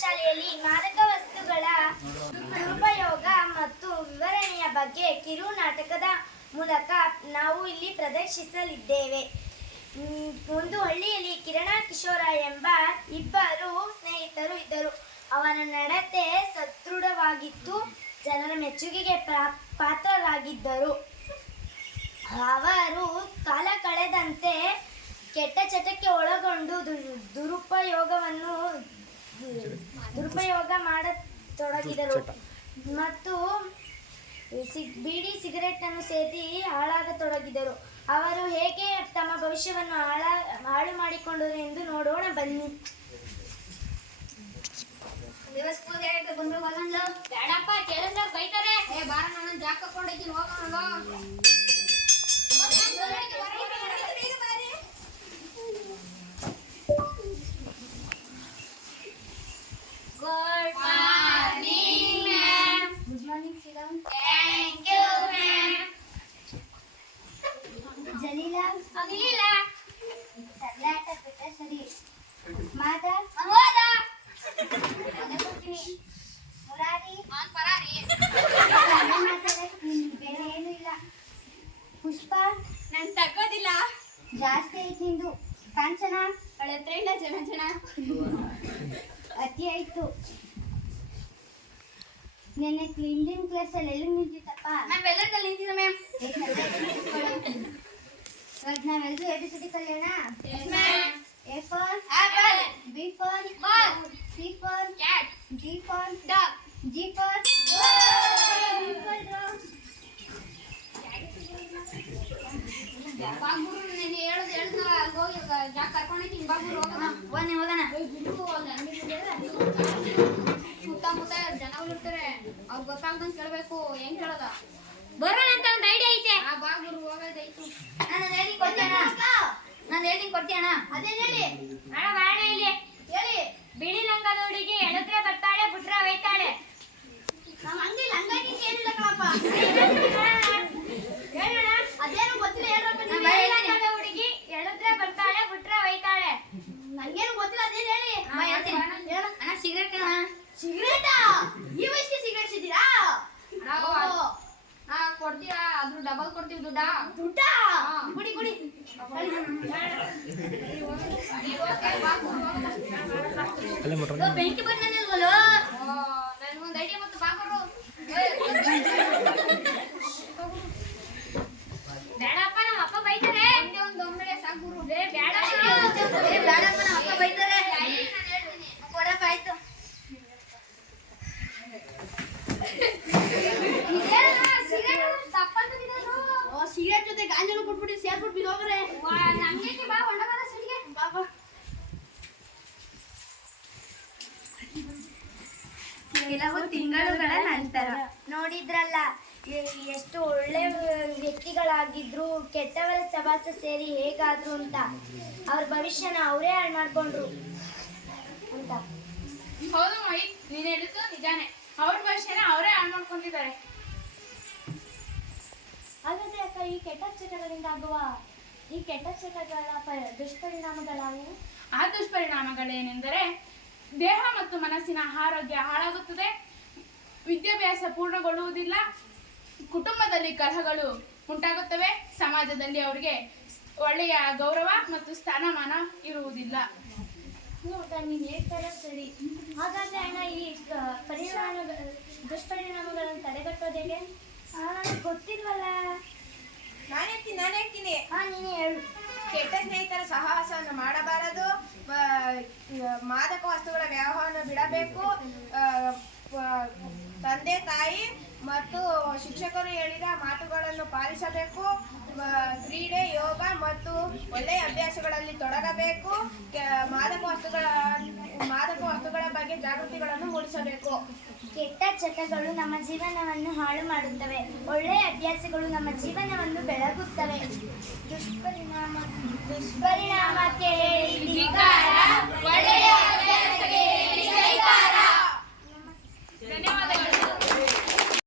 ಶಾಲೆಯಲ್ಲಿ ಮಾದಕ ವಸ್ತುಗಳ ದುರುಪಯೋಗ ಮತ್ತು ವಿವರಣೆಯ ಬಗ್ಗೆ ಕಿರು ನಾಟಕದ ಮೂಲಕ ನಾವು ಇಲ್ಲಿ ಪ್ರದರ್ಶಿಸಲಿದ್ದೇವೆ. ಒಂದು ಹಳ್ಳಿಯಲ್ಲಿ ಕಿರಣ ಕಿಶೋರ ಎಂಬ ಇಬ್ಬರು ಸ್ನೇಹಿತರು ಇದ್ದರು. ಅವನ ನಡತೆ ಸದೃಢವಾಗಿತ್ತು, ಜನರ ಮೆಚ್ಚುಗೆಗೆ ಪಾತ್ರರಾಗಿದ್ದರು. ಅವರು ಕಾಲ ಕಳೆದಂತೆ ಕೆಟ್ಟ ಚಟಕ್ಕೆ ಒಳಗೊಂಡು ದುರುಪಯೋಗ ಮಾಡತೊಡಗಿದರು ಮತ್ತು ಬೀಡಿ ಸಿಗರೆಟ್ ಅನ್ನು ಸೇದಿ ಹಾಳಾಗತೊಡಗಿದರು. ಅವರು ಹೇಗೆ ತಮ್ಮ ಭವಿಷ್ಯವನ್ನು ಹಾಳು ಮಾಡಿಕೊಂಡರು ಎಂದು ನೋಡೋಣ ಬನ್ನಿ. ಬೇಡಪ್ಪ ಕೇಳಿದ್ರೆ ಬೈತಾರೆ. ಬಾರ ನಾನು ಜಾಕ್ ಹಾಕೊಂಡಿದ್ದೀನಿ, ಹೋಗೋಣ. Good morning, ma'am. Good morning, Shiram. Thank you, ma'am. Jalila. Anila. Sarlata bitta sari. Mada. Anuada. Anapurtini. Murari. Parari. ಬೇರೆ ಏನು ಇಲ್ಲ. ಪುಷ್ಪ. ನಾನು ತಗೋದಿಲ್ಲ. ಜಾಸ್ತಿ ಐತಿ ನಿಂದು. ಕಾಂಚನ. ಅವಳ ಹತ್ರ ಇಲ್ಲ ಜನ. ಅತಿ ಆಯ್ತು. ನೆನ್ನೆ ಕ್ಲೀನಿಂಗ್ ಕ್ಲಾಸ್ ಅಲ್ಲಿ ಎಲ್ಲಿ ನಿಂತಿತ್ತಪ್ಪ? ಮ್ಯಾಮ್ ಎಲ್ಲರಲ್ಲಿ ನಿಂತಿದ್ದೆ ಮ್ಯಾಮ್. ಇವಾಗ ನಾವೆಲ್ಲರೂ ABCD ಕಲಿಯೋಣ. Yes ma'am. A for apple, B for ball, C for cat, D for dog, G for dog. ಬಾಗುರು ನಾನು ಹೇಳುದು ಹೋಗಿ ಜಾಕ್ ಕರ್ಕೊಂಡೋಗಿ ಬಾಗುರು ಹೋಗೋಣ. ಬನ್ನಿ ಹೋಗೋಣ. ಸುತ್ತಮುತ್ತ ಜನಗಳು ಇರ್ತಾರೆ, ಅವ್ರು ಗೊತ್ತಾಗ್ದಂಗೆ ಕೇಳಬೇಕು. ಹೆಂಗ್ ಕೇಳೋದ? ಬರೋಣ ಅಂತ ಒಂದು ಐಡಿಯಾ ಐತೆ. ಆ ಬಾಗುರು ಹೋಗೋದೈತು. ನಾನು ಹೇಳ್ತೀನಿ ಕೊಡ್ತೀಯಣ್ಣ. ಅದೇನು ಹೇಳಿ ಅಣ್ಣ. ಮಾಡೋಣ ಇಲ್ಲಿ ಹೇಳಿ. ಬಿಳಿ ಲಂಗದ ಹುಡುಗಿ ಎಡದ್ರೆ ಬರ್ತಾಳೆ, ಬಿಟ್ರೆ ಹೋಯ್ತಾಳೆ. ನಮ್ಮ ಅಂಗಡಿ ಲಂಗಾಗಿ ಏನಿಲ್ಲ ಕಣಪ್ಪ. ಹೇಳೋಣ. ಅದೇನು ಗೊತ್ತಿಲ್ಲ ಹೇಳ್ರಪ್ಪ. ಬಿಳಿ ಲಂಗದ ಹುಡುಗಿ ಎಡದ್ರೆ ಬರ್ತಾಳೆ, ಬಿಟ್ರೆ ಹೋಯ್ತಾಳೆ. ನಂಗೇನು ಗೊತ್ತಿಲ್ಲ, ಅದೇನು ಹೇಳಿ. ಹೇಳ್ತೀನಿ ಅಣ್ಣ. ಸಿಗರೇಟ್ ಅಣ್ಣ. ಸಿಗರೇಟಾ? ಈ ವಯಸ್ಸಿಗೆ ಸಿಗರೇಟ್ ಸಿದ್ದೀರಾ? ಕೊಡ್ತೀರಾ? ಅದ್ರ ಡಬಲ್ ಕೊಡ್ತೀವಿ. ದುಡ್ಡ ಕುಡಿ ಬೆಂಕಿ ಬಂದಲ್ವಲ್ಲ. ನನಗೊಂದು ಐಡಿಯಾ ಮತ್ತು ಬಾಕರು. ಬೇಡಪ್ಪ, ನಮ್ಮ ಅಪ್ಪ ಬೈತಾರೆ. ಒಂದು ಒಮ್ಮೆ ಸಾಕು. ಬೇಡಪ್ಪ, ನಮ್ಮ ಅಪ್ಪ ಬೈತಾರೆ. ಕೊಡಪ್ಪ ಆಯ್ತು. ಸಿಗರೇಟ್ ಜೊತೆ ಗಾಂಜಾನು ಕೊಟ್ಬಿಟ್ಟು ಸೇರ್ಬಿಟ್ಟು ಬಿದ್ದೋಗ್ರೆ. ನಮ್ಗೆ ಬಾ ಹೊಂಡಗದ ಸಿಡಿಗೆ ಬಾಬಾ. ಕೆಲವು ತಿಂಗಳುಗಳ ನಂತರ ನೋಡಿದ್ರಲ್ಲ ಎಷ್ಟು ಒಳ್ಳೆ ವ್ಯಕ್ತಿಗಳಾಗಿದ್ರು, ಕೆಟ್ಟವರ ಸವಾಸ ಸೇರಿ ಹೇಗಾದ್ರು ಅಂತ. ಅವ್ರ ಭವಿಷ್ಯನ ಅವರೇ ಹಾಳು ಮಾಡ್ಕೊಂಡ್ರು ಅಂತ. ಹೌದು ಮೈ, ನೀನು ಹೇಳಿದ್ದು ನಿಜಾನೇ. ಅವ್ರ ಭವಿಷ್ಯನ ಅವರೇ ಹಾಳು ಮಾಡ್ಕೊಂಡಿದ್ದಾರೆ. ಹಾಗಾದ್ರೆ ಅಕ್ಕ, ಈ ಕೆಟ್ಟ ಚಟಗಳಿಂದ ಆಗುವ ಈ ಕೆಟ್ಟ ಚಟಗಳ ದುಷ್ಪರಿಣಾಮಗಳಾವು? ಆ ದುಷ್ಪರಿಣಾಮಗಳೇನೆಂದರೆ ದೇಹ ಮತ್ತು ಮನಸ್ಸಿನ ಆರೋಗ್ಯ ಹಾಳಾಗುತ್ತದೆ, ವಿದ್ಯಾಭ್ಯಾಸ ಪೂರ್ಣಗೊಳ್ಳುವುದಿಲ್ಲ, ಕುಟುಂಬದಲ್ಲಿ ಕಲಹಗಳು ಉಂಟಾಗುತ್ತವೆ, ಸಮಾಜದಲ್ಲಿ ಅವರಿಗೆ ಒಳ್ಳೆಯ ಗೌರವ ಮತ್ತು ಸ್ಥಾನಮಾನ ಇರುವುದಿಲ್ಲ. ಹೌದಾ, ನೀನು ಹೇಳ್ತಾರ ಸರಿ. ಹಾಗಾದ್ರೆ ಅಣ್ಣ, ಈ ದುಷ್ಪರಿಣಾಮಗಳನ್ನು ತಡೆಗಟ್ಟೋದು ಹೇಗೆ? ಗೊತ್ತಿಲ್ವಲ್ಲ. ನಾನು ಹೇಳ್ತೀನಿ. ನೀನು ಹೇಳು. ಕೆಟ್ಟ ಸ್ನೇಹಿತರ ಸಹವಾಸವನ್ನು ಮಾಡಬಾರದು, ಮಾದಕ ವಸ್ತುಗಳ ವ್ಯವಹಾರವನ್ನು ಬಿಡಬೇಕು, ತಂದೆ ತಾಯಿ ಮತ್ತು ಶಿಕ್ಷಕರು ಹೇಳಿದ ಮಾತುಗಳನ್ನು ಪಾಲಿಸಬೇಕು, ಕ್ರೀಡೆ, ಯೋಗ ಮತ್ತು ಒಳ್ಳೆಯ ಅಭ್ಯಾಸಗಳಲ್ಲಿ ತೊಡಗಬೇಕು, ಮಾದಕ ವಸ್ತುಗಳ ಬಗ್ಗೆ ಜಾಗೃತಿಗಳನ್ನು ಮೂಡಿಸಬೇಕು. ಕೆಟ್ಟ ಚಟಗಳು ನಮ್ಮ ಜೀವನವನ್ನು ಹಾಳು ಮಾಡುತ್ತವೆ, ಒಳ್ಳೆಯ ಅಭ್ಯಾಸಗಳು ನಮ್ಮ ಜೀವನವನ್ನು ಬೆಳಗುತ್ತವೆ. ದುಷ್ಪರಿಣಾಮಕ್ಕೆ ಒಳ್ಳೆಯ ಅಭ್ಯಾಸಕ್ಕೆ